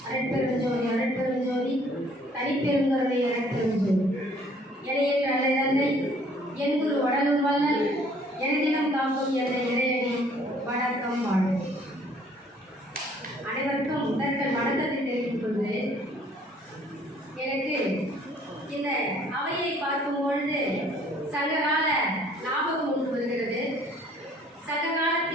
அருட்பெருஞ்சோதி அருட்பெருஞ்சோதி தனிப்பெருங்கருடைய அருட்பெருஞ்சோதி இடையற்ற அல்லதந்தை என் குரு வடலும் வல்லல் எனதினம் காக்கும் என்ற இறையடி வணக்கம் வாழும் அனைவருக்கும் தங்கள் வணக்கத்தை தெரிவித்துக் எனக்கு இந்த அவையை பார்க்கும் பொழுது சங்ககால ஞாபகம் ஒன்று வருகிறது. சங்ககால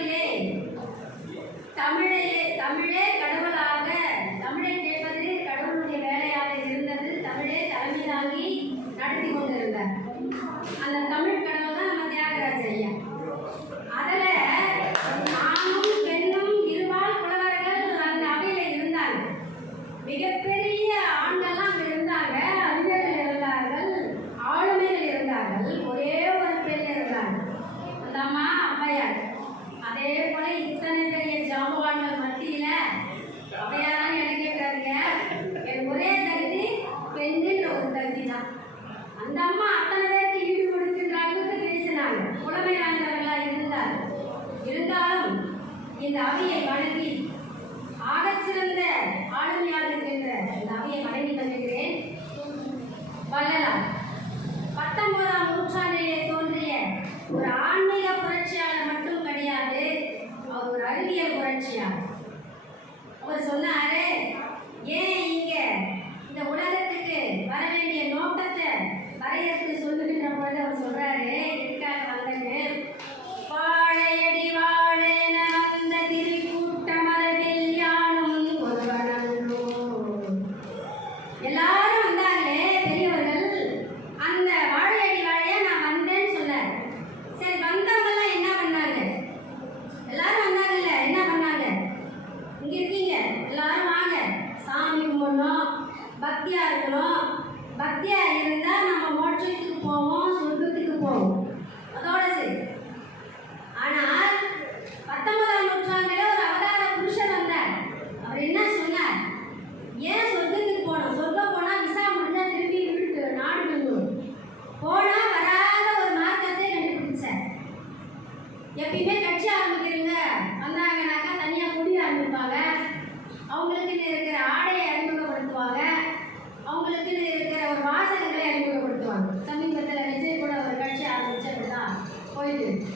பக்தியாக இருக்கிறோம். பக்தியாக இருந்தால் நம்ம மோட்சத்துக்கு போவோம் Friday.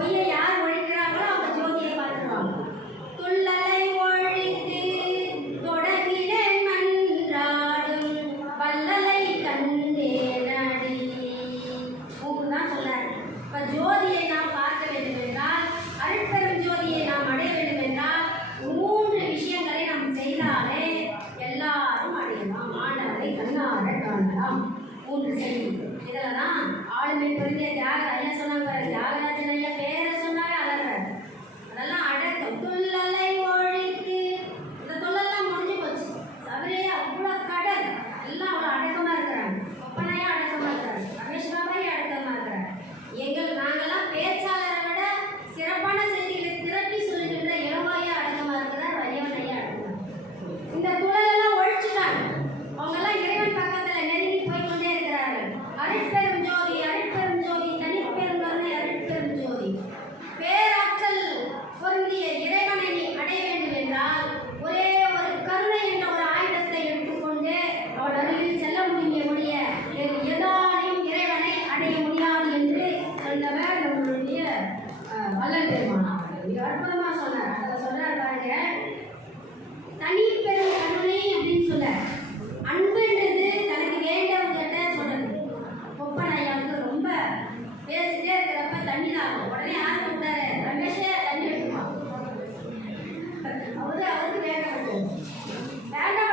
voy வேண்டாம்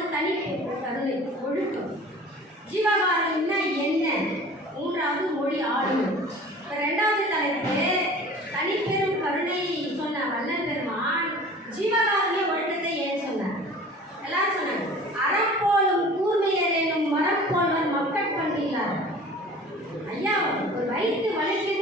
ஒன்று தனிப்பை கருணை ஒழுக்கம். ஜீவகாரம்னா என்ன மூன்றாவது மொழி ஆளுமை. இப்போ ரெண்டாவது தலைப்பு தனிப்பெரும் கருணை சொன்ன வல்லன் பெருமான் ஜீவகாரிய ஒழுக்கத்தை ஏன் சொன்னார்? எல்லாரும் சொன்னாங்க அறப்போலும் போலும் கூர்மையர் எனும் மரம் போல்வர் மக்கள் பண்ணினார் ஐயா ஒரு வயிற்று வலிக்கு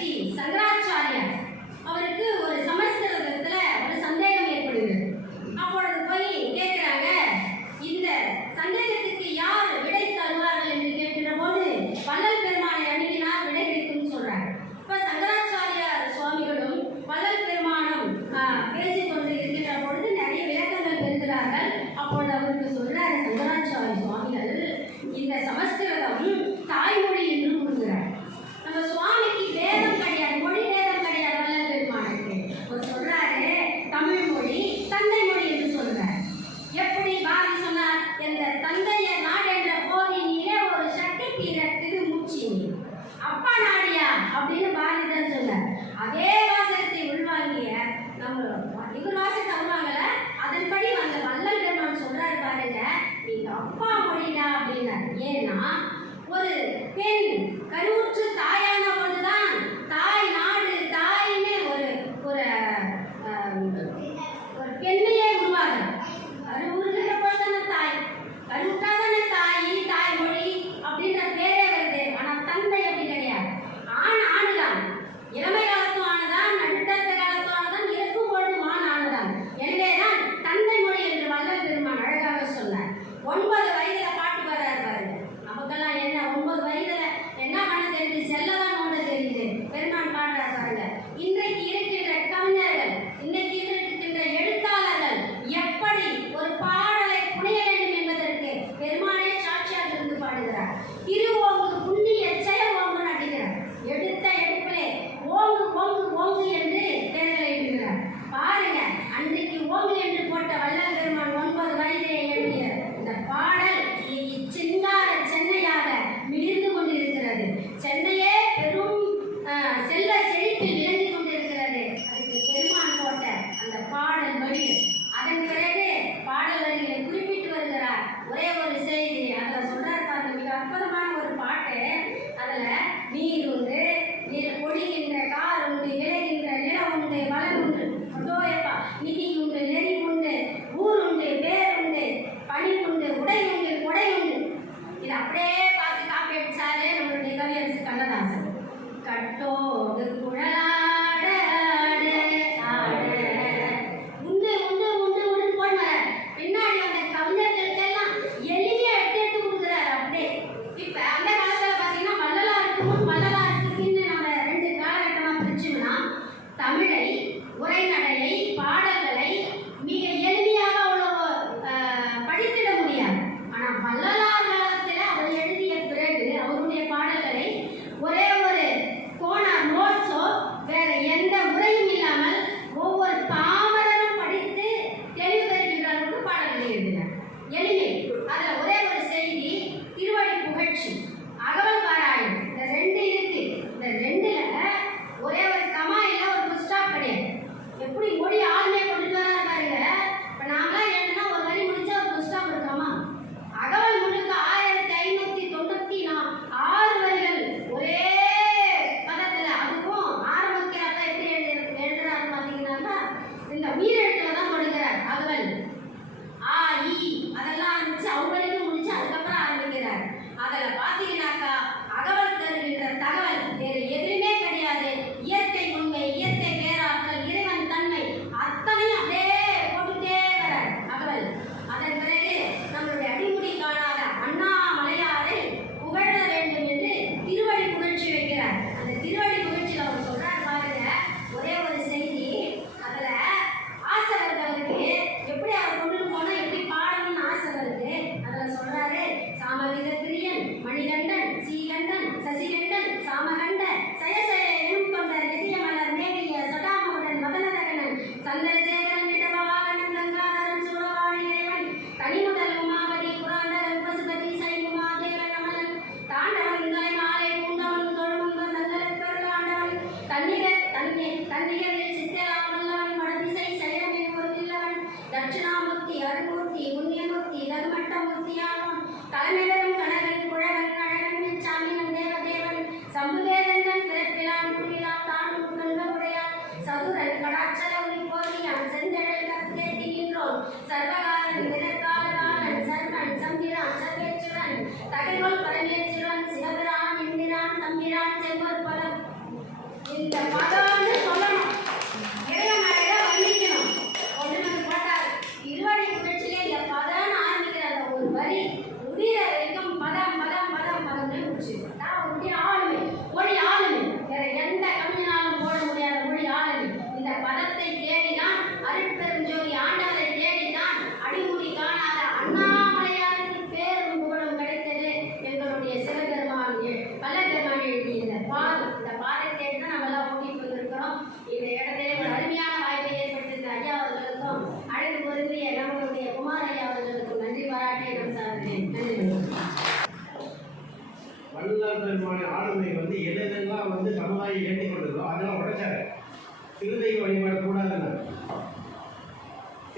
श्री शंकराचार्य milho, 在这儿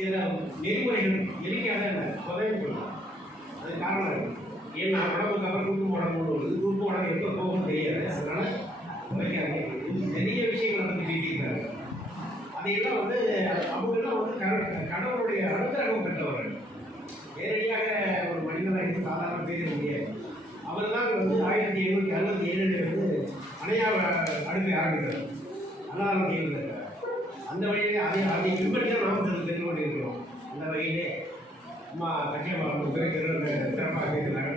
சில நெறிமுறைகள் எளிமையாக குறைவு அது காரணம் இருக்கு. ஏன்னா உடம்பு கவர் குடும்ப உடம்பு வருது தூக்கம் உடம்பு எப்போ போகும் தெரியாது. அதனால குறைக்காங்க நிறைய விஷயங்கள் வந்து பேசியிருக்காரு. அதையெல்லாம் வந்து அவங்கெல்லாம் வந்து கடவுளுடைய அனுகிரகம் பெற்றவர்கள். நேரடியாக ஒரு மனிதனாக இருந்து சாதாரண பேச முடியாது அவர் தான் வந்து ஆயிரத்தி எழுநூற்றி அறுபத்தி ஏழில் வந்து அணையா அடுப்பை ஆரம்பிக்கிறார். அன்னாரம் அந்த வழியிலே அதை அதை பின்பற்றி நாம் சென்று கொண்டிருக்கிறோம். அந்த வகையிலே அம்மா கட்சியம்மா அவங்க பிறகு சிறப்பாக பேசினார்கள்